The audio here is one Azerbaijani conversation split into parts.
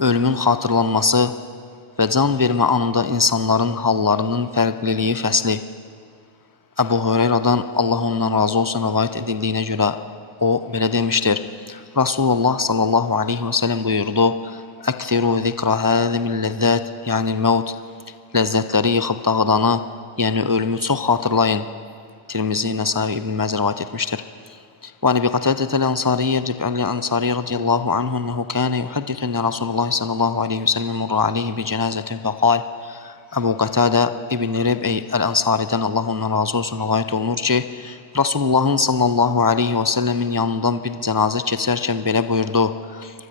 ölümün xatırlanması və can vermə anında insanların hallarının fərqliliyi fəsli. Əbu Hüreyrədən Allah ondan razı olsun rivayet edildiyinə görə o belə demişdir. Rasulullah sallallahu aleyhi və səlləm buyurdu: "Əkthiru zikra hâzimil ləzzət, yəni mevt." Ləzzətləri yıxıb dağıdanı, yəni ölümü çox xatırlayın. Tirmizi, Nəsai, İbn Məcə rivayet etmişdir. وعن أبي قتادة الأنصاري رضي الله عنه أنه كان يحدث أن رسول الله صلى الله عليه وسلم مر عليه بجنازة فقال Əbu Qatadə İbn Rib'i Əl-Ənsaridən Allah ondan razı olsun rivayət olunur ki, Rasulullahın sallallahu aleyhi və səlləmin yanından bir cənazə keçərkən belə buyurdu: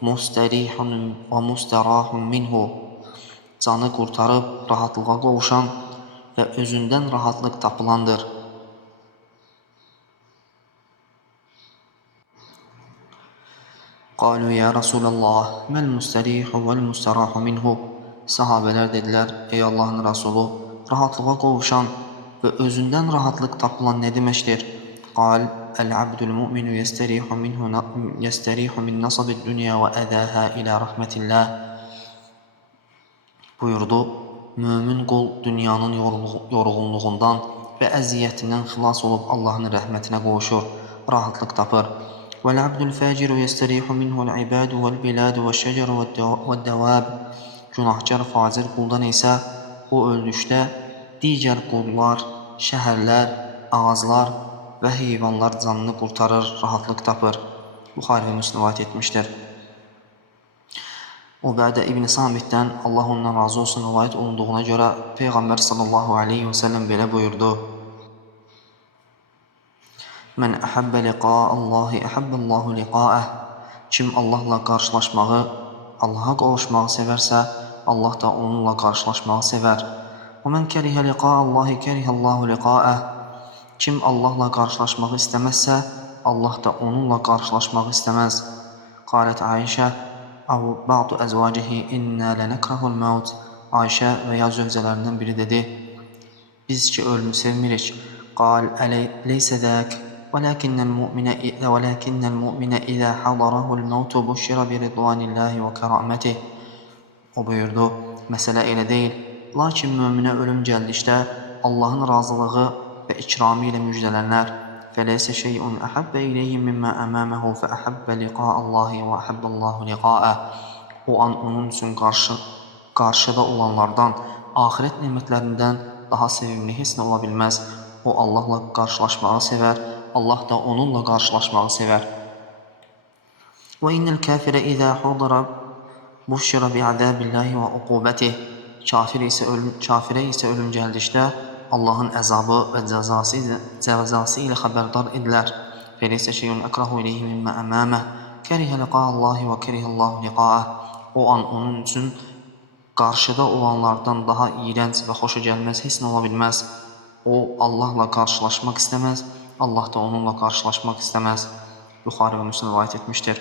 "Mustarihun və mustarahun minhu." Canı qurtarıb rahatlığa qovuşan və özündən rahatlıq tapılandır. Qalu ya Rasulallah, məl mustarihu vəl mustarahu minhu. Sahabələr dedilər, ey Allahın Rasulü, rahatlığa qovuşan və özündən rahatlıq tapılan nə deməkdir? Qal, əl-abdul mu'minu yəstərihu min nasabid dünya və ədəhə ilə rəhmətillah. Buyurdu, mümin qul dünyanın yorğunluğundan və əziyyətindən xilas olub Allahın rəhmətinə qovuşur, rahatlıq tapır. Vəl-abdul fəciru yəstərihu minhul ibadu vəl-biladu vəl-şəcəru vəl-dəvab. Günahkar facir quldan isə o öldükdə digər qullar, şəhərlər, ağaclar və heyvanlar canını qurtarır, rahatlıq tapır. Buxari və Müslim rivayet etmişdir. Ubədə İbn Samitdən Allah ondan razı olsun rivayet olunduğuna görə Peyğəmbər sallallahu aleyhi və səlləm belə buyurdu: "Mən əhəbbə liqa'allahi əhəbbəllahu liqa'əh." Kim Allahla qarşılaşmağı, Allaha qovuşmağı sevərsə, Allah da onunla qarşılaşmağı sevər. وَمَنْ كَرِهَ لِقَاءَ اللّٰهِ كَرِهَ اللّٰهُ لِقَاءَهُ. Kim Allahla qarşılaşmağı istəməzsə, Allah da onunla qarşılaşmağı istəməz. Qalet Ayşə, "Ba'du əzvacihi inna lənəkrahul mevt." Ayşə və ya zövcələrindən biri dedi, biz ki ölümü sevmirik. Qal, "Leysə zək, vələkinnəl mu'minə izə hadarahul mevtu buşşira bi ridvanillahi və kəramətih." O buyurdu, məsələ elə deyil, lakin möminə ölüm gəldikdə Allahın razılığı və ikramı ilə müjdələnlər. Fəleysə şeyun əhəbbə iləyhim mimmə əməməhu fəəhəbbə liqa'allahi və əhəbbəllahu liqa'ə. O an onun üçün qarşıda olanlardan, axirət nemətlərindən daha sevimli heç nə ola bilməz. O Allahla qarşılaşmağı sevər, Allah da onunla qarşılaşmağı sevər. Və innəl kafirə izə hudira buşşira bi'azəbillahi və uqubətih. Kafirə isə ölüm gəldikdə Allahın əzabı və cəzası ilə xəbərdar edilər. Fəleysə şeyun əkrahu ileyhi mimmə əməməh kərihə liqa'allahi və kərihəllahu liqa'əh. O an onun üçün qarşıda olanlardan daha iyrənc və xoşa gəlməz heç nə ola bilməz. O Allahla qarşılaşmaq istəməz, Allah da onunla qarşılaşmaq istəməz. Buxari və Müslim rivayet etmişdir.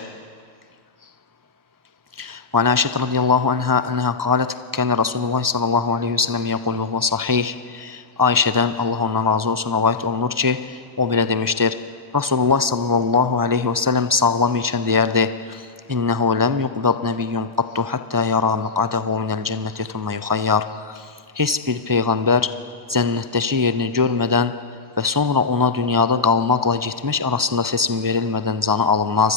وعن عائشة رضي الله عنها أنها قالت كان رسول الله صلى الله عليه وسلم يقول وهو صحيح. Ayşədən Allah ondan razı olsun rivayet olunur ki, o belə demişdir. Rasulullah sallallahu aleyhi və səlləm sağlam ikən deyərdi: "İnnehu lem yuqbad nebiyyun qattu hatta yara maq'adahu minel cenneti thumma yukhayyar." Heç bir peyğəmbər cənnətdəki yerini görmədən və sonra ona dünyada qalmaqla getmək arasında seçim verilmədən canı alınmaz.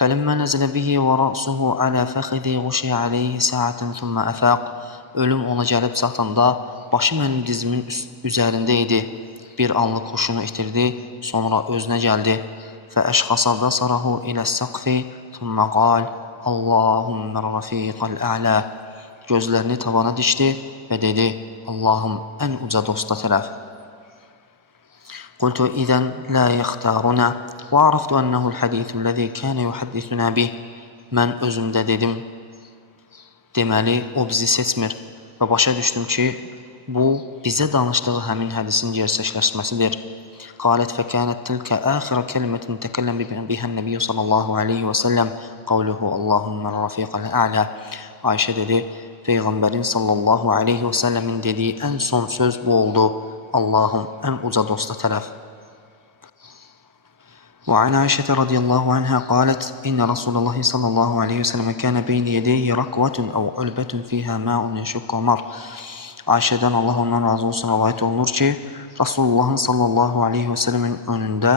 فَلَمَّا نَزَلَ بِهِ وَرَأْسُهُ عَلَى فَخِذِهِ غُشِيَ عَلَيْهِ سَاعَةً ثُمَّ أَفَاقَ. Ölüm ona gəlib çatanda başı mənim dizimin üzərində idi. Bir anlıq huşunu itirdi, sonra özünə gəldi. فَأَشْخَصَ بَصَرَهُ إِلَى السَّقْفِ ثُمَّ قَالَ اللّٰهُمَّ الرَّفِيقَ الْأَعْلَى. Gözlərini tavana dişdi və dedi, Allahım ən uca dosta tərəf. قلت إذن لا يختارنا وعرفت أنه الحديث الذي كان يحدثنا به. Mən özümdə dedim, deməli o bizi seçmir və başa düşdüm ki, bu bizə danışdığı həmin hədisin gerçəkləşməsidir. قالت فكانت تلك آخر كلمة تكلم بها النبي صلى الله عليه وسلم قوله اللهم الرفيق الأعلى. Ayşə dedi, Peyğəmbərin sallallahu aleyhi və səlləmin dediyi ən son söz bu oldu. Allahım ən uca dosta tərəf. وعن عائشة رضي الله عنها قالت إن رسول الله صلى الله عليه وسلم كان بين يديه ركوة أو علبة فيها ماء يشق مر. Ayşədən Allah ondan razı olsun rivayet olunur ki, Rasulullahın sallallahu aleyhi ve sellemin önündə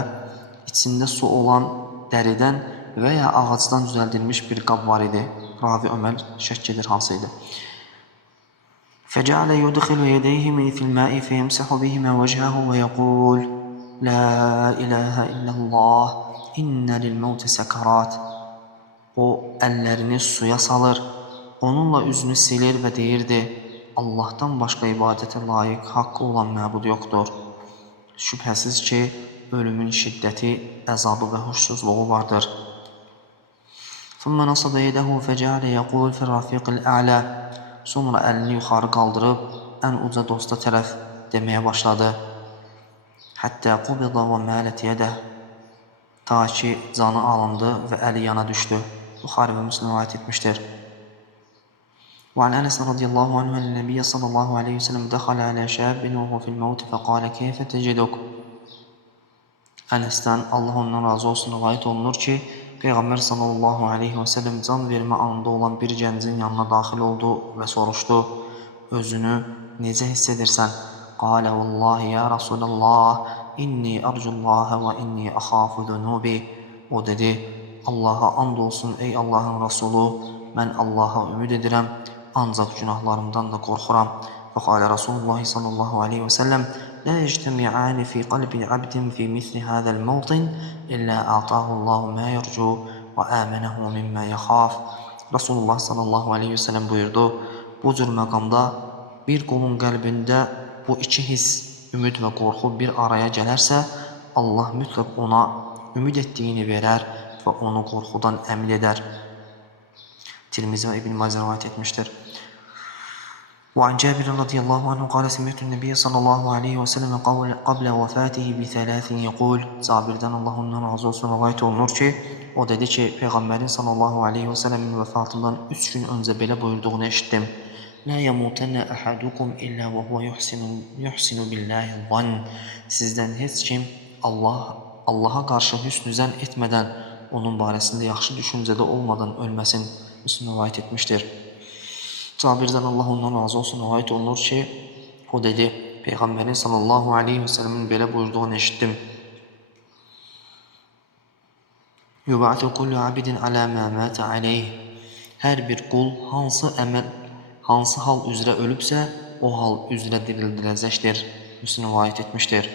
içində su olan dəridən və ya ağacdan düzəldilmiş bir qab var idi. Ravi Ömər şəkk edir hansıydı. فَجَعَلَ يُدْخِلُ يَدَيْهِ فِي الْمَاءِ فَيَمْسَحُ بِهِمَا وَجْهَهُ وَيَقُولُ لَا إِلَٰهَ إِلَّا اللّٰهِ إِنَّ لِلْمَوْتِ سَكَرَاتٍ. O əllərini suya salır, onunla üzünü silir və deyirdi, Allahdan başqa ibadətə layiq haqqı olan məbud yoxdur. Şübhəsiz ki, ölümün şiddəti, əzabı və huşsuzluğu vardır. ثُمَّ نَصَبَ يَدَهُ فَجَعَلَ يَقُولُ فِي الرَّفِيقِ الْأَعْلَى. Sonra əlini yuxarı qaldırıb, ən uca dosta tərəf deməyə başladı. Həttə qubida və mələt yədə. Ta ki, canı alındı və əli yana düşdü. Buxari və Müslim rivayet etmişdir. وعن أنس رضي الله عنه أن النبي صلى الله عليه وسلم دخل على شاب وهو في الموت فقال كيف تجدك. Ənəsdən Allah ondan razı olsun rivayet olunur ki, Peyğəmbər sallallahu aleyhi və səlləm can vermə anında olan bir gəncin yanına daxil oldu və soruşdu, özünü necə hiss edirsən? Qalə vallahi ya Rasulallah, inni arjullaha və inni axafu zunubi. O dedi, Allaha and olsun ey Allahın Rasulü, mən Allaha ümid edirəm, ancaq günahlarımdan da qorxuram. Və qalə Rasulullah sallallahu aleyhi və səlləm, لا يجتمعان في قلب عبد في مثل هذا الموطن إلا أعطاه الله ما يرجو وآمنه مما يخاف. Rasulullah sallallahu aleyhi ve sellem buyurdu, bu cür məqamda bir qulun qəlbində bu iki his, ümid və qorxu bir araya gələrsə, Allah mütləq ona ümid etdiyini verər və onu qorxudan əmin edər. Tirmizi və İbn Majah rivayet etmişdir. وعن جابر رضي الله عنه قال سمعت النبي صلى الله عليه وسلم قبل وفاته بثلاث يقول. Cabirdən Allah ondan razı olsun rivayet olunur ki, o dedi ki, Peyğəmbərin sallallahu aleyhi ve sellemin vəfatından 3 gün öncə belə buyurduğunu eşitdim. La yamutannə ahadukum illə və huve yuhsinu billahi zan. Sizdən heç kim Allaha qarşı hüsnü zən etmədən, onun barəsində yaxşı düşüncədə olmadan ölməsin. Müslim rivayet etmişdir. Cabirdən Allah ondan razı olsun rivayet olunur ki, o dedi, Peyğəmbərin sallallahu aleyhi ve sellemin belə buyurduğunu eşitdim. Yub'atu kullu abidin ala ma mata aleyh. Hər bir qul hansı hal üzrə ölübsə, o hal üzrə dirildiləcəkdir. Müslim rivayet etmişdir.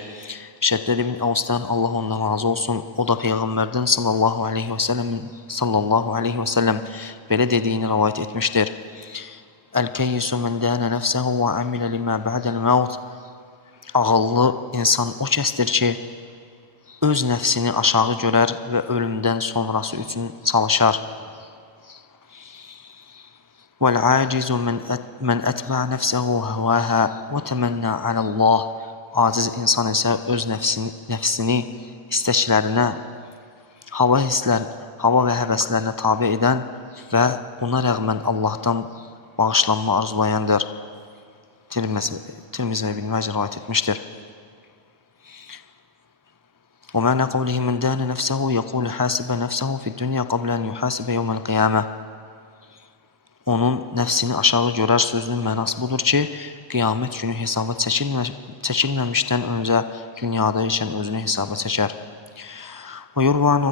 Şəddəd ibn Avsdan Allah ondan razı olsun, o da Peyğəmbərdən sallallahu aleyhi ve sellem belə dediyini rivayet etmişdir. El-keyyisu men dâne nefsehu və amilə limə ba'del mevt. Ağıllı insan o kəsdir ki, öz nəfsini aşağı görər və ölümdən sonrası üçün çalışar. Vəl-acizu men ətbə nəfsəhu həvəhə və təmənnə aləllah. Aciz insan isə öz nəfsini istəklərinə, hava və həvəslərinə tabi edən və buna rəğmən Allahdan bağışlanma arzulayandır. Tirmizi və İbn Majah rivayet etmişdir. ومعنى قوله من دان نفسه يقول حاسب نفسه في الدنيا قبل أن يحاسب يوم القيامة. Onun nəfsini aşağı görər sözünün mənası budur ki, qiyamət günü hesaba çəkilməmişdən öncə dünyada ikən özünü hesaba çəkər. ويروى عن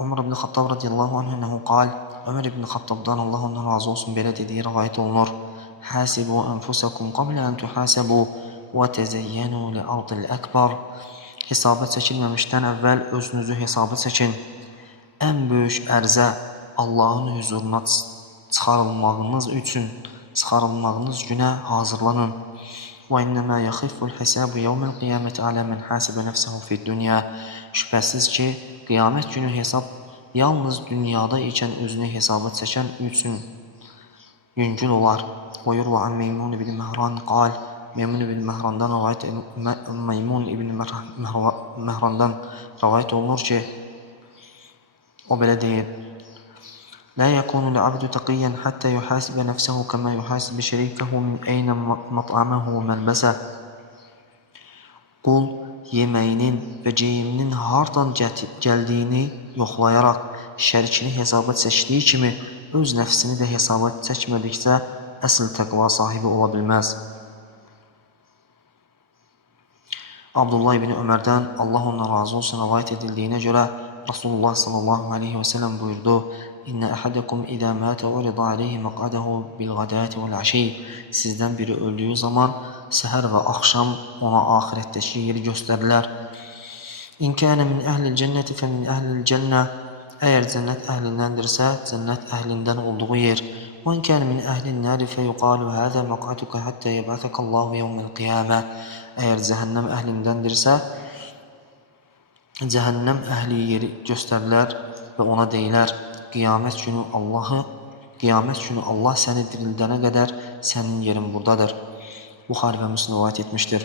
عمر بن الخطاب رضي الله عنه أنه قال. Ömər ibn Xattabdan Allah ondan razı olsun belə dediyi rivayet olunur. Hasibu anfusakum qabla an tuhasabu və tezeyyenu li ardil akbar. Hesaba çəkilməmişdən əvvəl özünüzü hesaba çəkin. Ən böyük ərzə Allahın huzuruna çıxarılmağınız günə hazırlanın. Və innəmə yaxiful hisabu yevməl qiyaməti alə mən hasibə nəfsəhu fid dünya. Şübhəsiz ki, qiyamət günü hesab yalnız dünyada ikən özünü hesaba çəkən üçün yüngül olar. Və yurva an Meymun ibn Mehran qal. Meymun ibn Mehrandan rivayet olunur ki, o belə deyir. La yakunu l-abdu taqiyyan hatta yuhasiba nefsehu kama yuhasibu şerikahu min ayna mat'amahu və melbasa. Qul yeməyinin və geyiminin hardan gəldiyini yoxlayaraq şərikini hesaba çəkdiyi kimi öz nəfsini də hesaba çəkmədikcə əsl təqva sahibi ola bilməz. Abdullah ibn Ömərdən, Allah ondan razı olsun, rivayet edildiyinə görə Rasulullah sallallahu aleyhi və səlləm buyurdu: İnnə əhədəkum idə mətə urida aleyhi məqadəhu bil-ғədəti vəl-əşi. Sizdən biri öldüyü zaman səhər və axşam ona axirətdəki yeri göstərilər. İn kənə min əhlil cənnəti fə min əhlil cənnə. Əgər cənnət əhlindəndirsə, cənnət əhlindən olduğu yer. Və in kənə min əhlin nəri fə yuqalu həzə məqaduka həttə yəbətəkəllahu yevməl qiyamə. Əgər cəhənnəm əhlindəndirsə, cəhənnəm əhli yeri göstərilər və ona deyilər: qiyamət günü Allah səni dirildənə qədər sənin yerin buradadır. Buxari və Müslim rivayet etmişdir.